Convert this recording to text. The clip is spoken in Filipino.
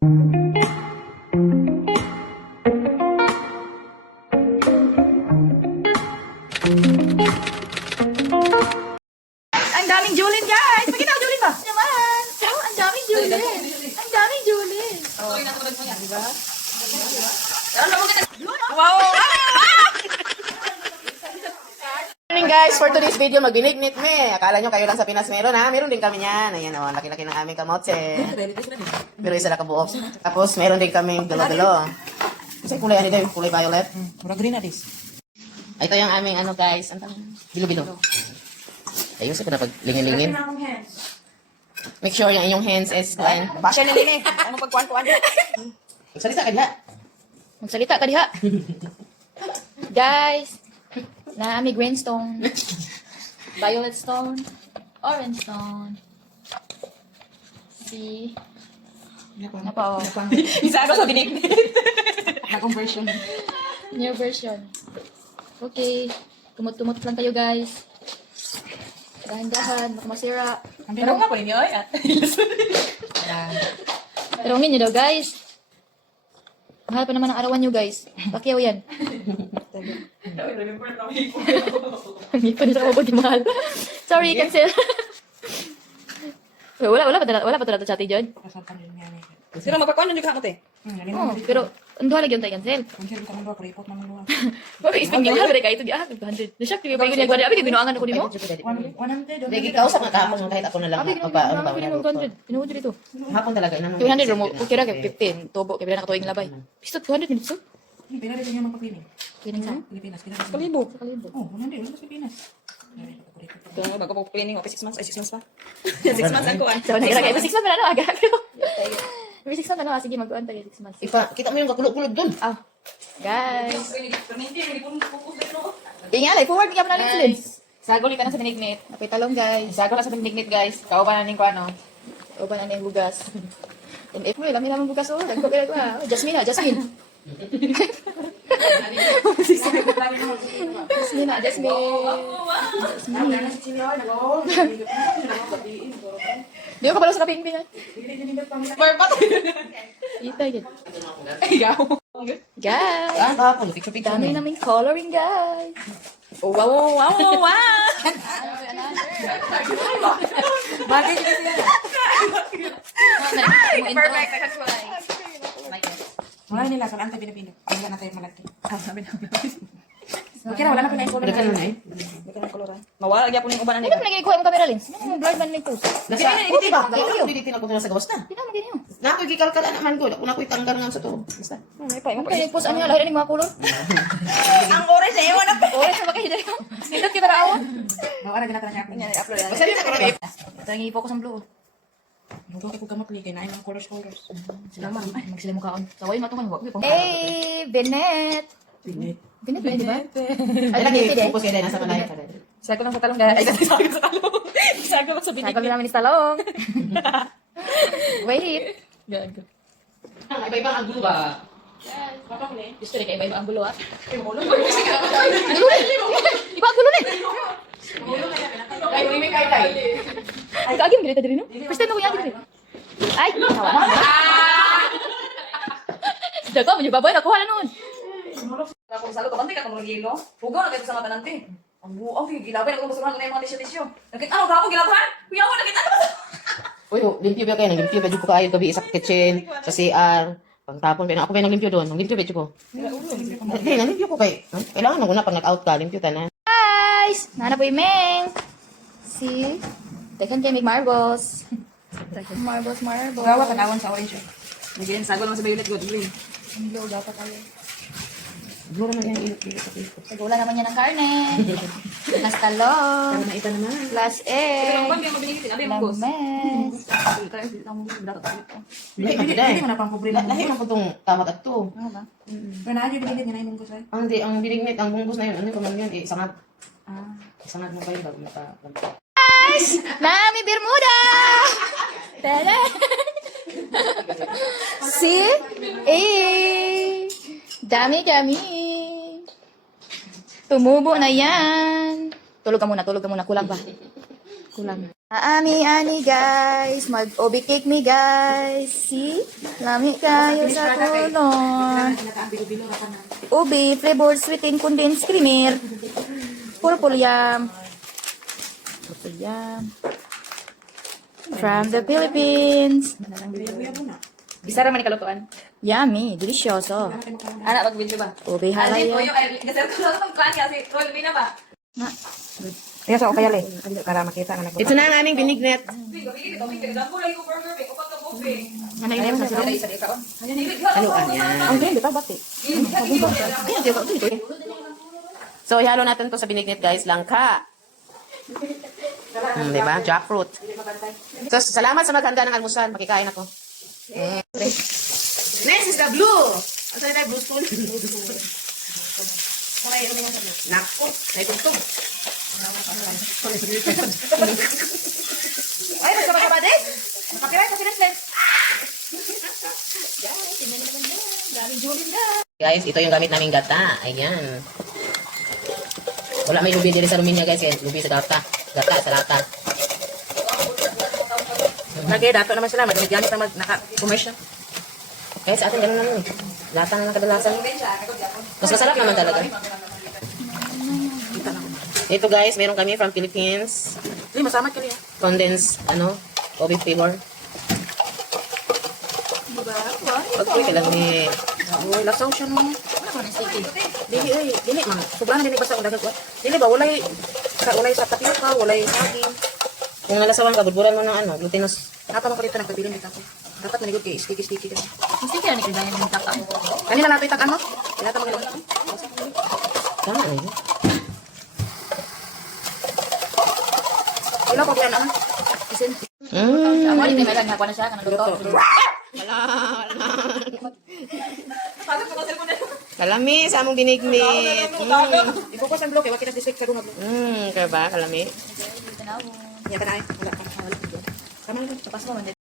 Ang daming Julin, guys! Pakita ko Julin ba? Naman! Ang daming Julin! Ang daming Julin! Diba? Wow! Morning guys, for today's video, magbinignit me. Akala nyo kayo lang sa Pinas meron ha? Meron din kami yan. Ayan o, laki-laki ng aming kamotse. Pero isa na kabuok. Tapos meron din kaming dulo-dulo. Kasi kulay ano din, kulay violet. Mura green na dis. Ito yung aming ano guys, ang bilo-bilo. Ayun, sa pag lingin-lingin. Make sure yung inyong hands is clean. Basya na din eh. Ano pagkuhan-kuhan? Magsalita ka diha. Magsalita ka diha. Guys, naami green stone, violet stone, orange stone. See? Ano pa oh? Isa ako sa dinig. Akong version. New version. Okay. Tumot-tumot lang kayo guys. Dahan-dahan, baka masira. Ang binaw nga po ninyo ay. Tarungin nyo daw guys. Mahal pa naman ang arawan nyo guys. Bakyaw yan. Hindi pa nila kababot yung mahal. Sorry, cancel. Wala pa ito sa atin dyan. Sino magpakuhan nyo ka mo te? Oh, pero ang duha lagi yung tayo cancel. Cancel ka mo report naman luwa. Bakit speaking mahal ba ito di 200. Na-shock yung bago niya gwada. Abi binuangan ako nimo. 100. Hindi, ikaw sa mga kahapon kahit ako na lang. Abi Ano ba? binuangan ko 200. Pinuhod dito. Hapon talaga. 200 mo. Okay ra kay 15. Tubo kay bila nakatuig labay. Pisto 200 minutes. Pila rin niya magpapiling. Kining sa Pilipinas. kalibo. Sa kalibo. Oh, 100. Wala sa Pilipinas. Ito, magpapiling ako. 6 months. Ay, 6 months pa. 6 months ang kuhan. So na kay 6 months na ano aga. 6 months na sige mag-uan tayo 6 months. Kita mo yung kakulog-kulog dun. Ah. Guys. Ingala, forward ka pa na lens. Sagol ka na sa binignit. Napay talong guys. Sagol na sa binignit guys. Kauban na ning kuhan no. Uban na yung bugas. And if mo, lami naman bugas oh. Dagko kaya ko ah. Jasmine ah, Jasmine. Jasmine ah, Jasmine. Di ko kabalo sa kaping-pingan. Ita yun. Ikaw. Guys. Ah, kahapon. Picture-picture. Dami naming coloring guys. Oh, wow. Bagay kasi yan. Perfect. Wala nila, sa ante pinapinip. Wala na tayo malaki. Sabi na. Okay na, wala na pala yung color. Dagan mo na eh. Wala na color. Mawala, lagi ako ng uban na Di ba nagigikuha yung camera lens? Blurred man lang ito. Nasa, hindi ba? Hindi din ako na sa gawas na. Di na magiging yun. Na ako gikalkal naman ko. Una ko itanggal nga sa to. Basta. May pa. Yung post ano yung lahir ng mga color? Ang orange na iwan ako. Orange na makahida yun. Nindot kita na ako. Mawala, ginatan niya ako. I-upload yan. Magsalita ka rin. Ito yung i-focus ang blue. Huwag ako gamot ligay na yung colors. Salamat. Magsila mo kaon. Sa way matungkol mo. Hey, Benet. Benet ba, di ba? Ay, lagi, focus kayo dahil nasa malayo ka rin. Sago lang sa talong guys. Sago sa talong. Sago lang sa binig. Nagkami namin ni Talong. Wait. Gago. Iba-ibang ang gulo ba? Gusto rin kayo iba-iba ang gulo ah. Gulo rin. Iba ang gulo rin. Ay, hindi may kay-kay. Ay, kaagim ganito din no? First time ako yung agim Ay, tawa na. Dago, medyo baboy, nakuha na noon. Kung salo, kabantay ka kung mag-yelo. Hugaw na kayo sa mata nanti. Ang buong, gilabay na kung basuran ko na yung mga tisyo-tisyo. Nakita ano, gapong gilabahan? Kuya ako, nakita ano ba? Uy, limpyo ba kayo? Naglimpyo ba ko kayo gabi sa kitchen, sa CR. Pagtapon, ako ba naglimpyo doon? Naglimpyo ba ko? Hindi, naglimpyo ko kayo. Kailangan nung una pag nag-out ka, limpyo ta na. Guys, nana po yung Meng. See? Tekan kayo may marbles. Marbles. Gawa ka nawan sa orange. Nagyan, sago lang sa violet good green. Ang low, dapat tayo. Siguro naman yan, ilot sa Facebook. Nagula naman yan ng karne. Plus talong. Tama na ita naman. Plus egg. Ang bang mabinigit, abi mo boss. Lames. Lahi man kita eh. Hindi mo na pang pobre mo. Lahi man po itong tamat at to. Ano ba? Pero na yung binigit nga na yung boss ay. Ang binignit, ang bungbos na yun, ano pa man yun, sangat. Ah. Sangat mo kayo bago maka... Guys! Nami Bermuda! Tada! See? Eh! Dami. Tumubo na yan. Tulog ka muna. Kulang ba? Kulang. Ani guys, mag-obi cake mi guys. See? Lami kayo sa kulon. Ubi, flavor sweet and condensed creamer. Purple yam. Purple yam. From the Philippines. Bisa raman ikalutuan. Yummy, delicioso. Anak, mag-video ba? Ubi Alin ko halaya. yung, kasi ko lang ang plan kasi, Roll, na ba? Kaya sa kaya le, para makita nga Ito na ang aming binignet. Haluan yan. Ang din bitaw bati. So, ihalo natin to sa binignet, guys. Langka. Diba? Jackfruit. So, salamat sa maghanda ng almusal. Makikain ako. Next is the blue. Asan na blue spoon? Nako. Naitugtog. Ay, nagkabay ka ba, Dave? Nakapiray ko sinaslet. Guys, ito yung gamit naming gata. Ayan. Wala may lubi dito sa Romania, guys. Kaya lubi sa gata. Gata sa lata. Lagi dato naman sila, madami gamit na naka-commercial. Kaya sa atin, ganun naman eh. Lata na lang kadalasan. Mas masarap naman talaga. Ito guys, meron kami from Philippines. Hindi masamat ka niya. Condensed, Obi flavor. Pag-uwi ka lang ni... Uy, lasaw siya no. Dili man. Sobrang dili basta ulag ko. Dili ba walay sa tapioca, walay saging. Kung nalasawan ka, budburan mo ng glutinous. Napa man ko dito nagpabilin dito ako. Dapat manigod kay sticky ka. Gusto kaya ni kaya ng taka. Kanina nato itakan mo. Ilata mo ginawa. Tama na yun. Ilo ko diyan ah. Ako rin may lang na siya kanang luto. Kalami sa among binignit. Ibukas ang bloke, wa kita district sa runga bloke. Kaya ba? Kalami? Ya tanay. Wala pa. Tama lang. Tapas mo man